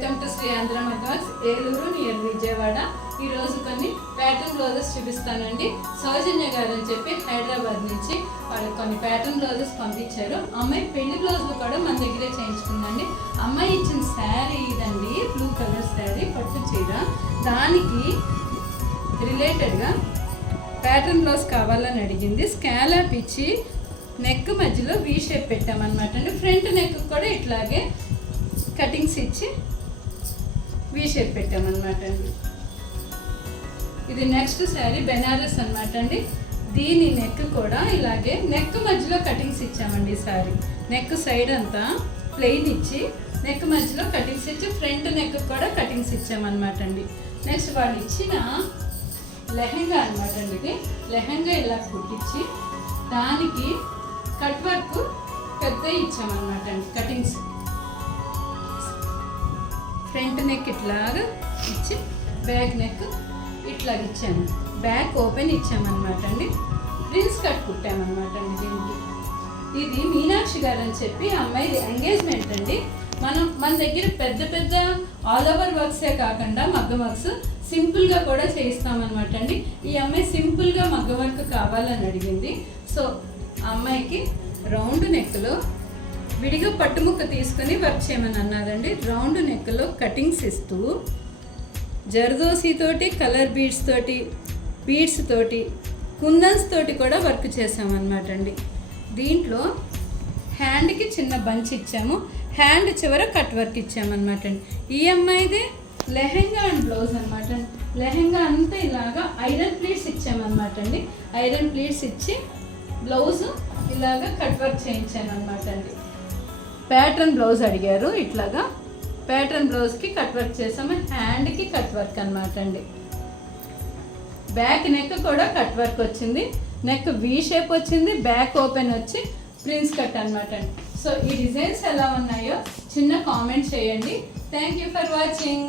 Welcome to Sri Andhra methods Eluru near Vijayawada. ఈరోజు కొన్ని pattern blouses చూపిస్తానండి. సౌజన్య గారు అని చెప్పి హైదరాబాద్ నుంచి వాళ్ళు కొన్ని ప్యాటర్న్ బ్లౌజెస్ పంపించారు. అమ్మాయి పెళ్లి బ్లౌజులు కూడా మన దగ్గరే చేయించుకుందండి. అమ్మాయి ఇచ్చిన శారీ ఇదండి, బ్లూ కలర్ శారీ, పట్టు చీర. దానికి రిలేటెడ్గా ప్యాటర్న్ బ్లౌజ్ కావాలని అడిగింది. స్కాలప్ ఇచ్చి నెక్ మధ్యలో వీ షేప్ పెట్టామన్నమాట అండి. ఫ్రంట్ నెక్ కూడా ఇట్లాగే కటింగ్స్ ఇచ్చి వీ షేప్ పెట్టామన్నమాట అండి. ఇది నెక్స్ట్ శారీ బెనారస్ అనమాట అండి. దీని నెక్ కూడా ఇలాగే నెక్ మధ్యలో కటింగ్స్ ఇచ్చామండి. ఈ శారీ నెక్ సైడ్ అంతా ప్లెయిన్ ఇచ్చి నెక్ మధ్యలో కటింగ్స్ ఇచ్చి ఫ్రంట్ నెక్ కూడా కటింగ్స్ ఇచ్చామన్నమాట అండి. నెక్స్ట్ వాళ్ళు ఇచ్చిన లెహెంగా అనమాట అండి. ఇది లెహెంగా ఇలా కుట్టించి దానికి కట్ వర్క్ పెద్ద ఇచ్చామన్నమాట అండి. కటింగ్స్ ఫ్రంట్ నెక్ ఇట్లాగా ఇచ్చి బ్యాక్ నెక్ ఇట్లాగ ఇచ్చాము. బ్యాక్ ఓపెన్ ఇచ్చామన్నమాట అండి. ప్రిన్స్ కట్ కుట్టామన్నమాట అండి. దీనికి ఇది మీనాక్షి గారు అని చెప్పి అమ్మాయి ఎంగేజ్మెంట్ అండి. మన దగ్గర పెద్ద పెద్ద ఆల్ ఓవర్ వర్క్సే కాకుండా మగ్గం వర్క్స్ సింపుల్గా కూడా చేయిస్తామన్నమాట అండి. ఈ అమ్మాయి సింపుల్గా మగ్గం వర్క్ కావాలని అడిగింది. సో అమ్మాయికి రౌండ్ నెక్లో విడిగా పట్టుముక్క తీసుకొని వర్క్ చేయమని అన్నదండి. రౌండ్ నెక్లో కటింగ్స్ ఇస్తూ జర్దోసి తోటి, కలర్ బీడ్స్ తోటి, కుందన్స్ తోటి కూడా వర్క్ చేసామన్నమాట అండి. దీంట్లో హ్యాండ్కి చిన్న బంచ్ ఇచ్చాము. హ్యాండ్ చివర కట్ వర్క్ ఇచ్చామన్నమాట అండి. ఈ అమ్మాయిదే లెహెంగా అండ్ బ్లౌజ్ అనమాట అండి. లెహెంగా అంతా ఇలాగా ఐరన్ ప్లీట్స్ ఇచ్చామన్నమాట అండి. ఐరన్ ప్లీట్స్ ఇచ్చి బ్లౌజ్ ఇలాగా కట్ వర్క్ చేయించాను అనమాట అండి. ప్యాటర్న్ బ్లౌజ్ అడిగారు. ఇట్లాగా ప్యాటర్న్ బ్లౌజ్కి కట్ వర్క్ చేసాము. హ్యాండ్కి కట్ వర్క్ అనమాట అండి. బ్యాక్ నెక్ కూడా కట్ వర్క్ వచ్చింది. నెక్ వీ షేప్ వచ్చింది. బ్యాక్ ఓపెన్ వచ్చి ప్రిన్స్ కట్ అనమాట అండి. సో ఈ డిజైన్స్ ఎలా ఉన్నాయో చిన్న కామెంట్ చేయండి. Thank you for watching.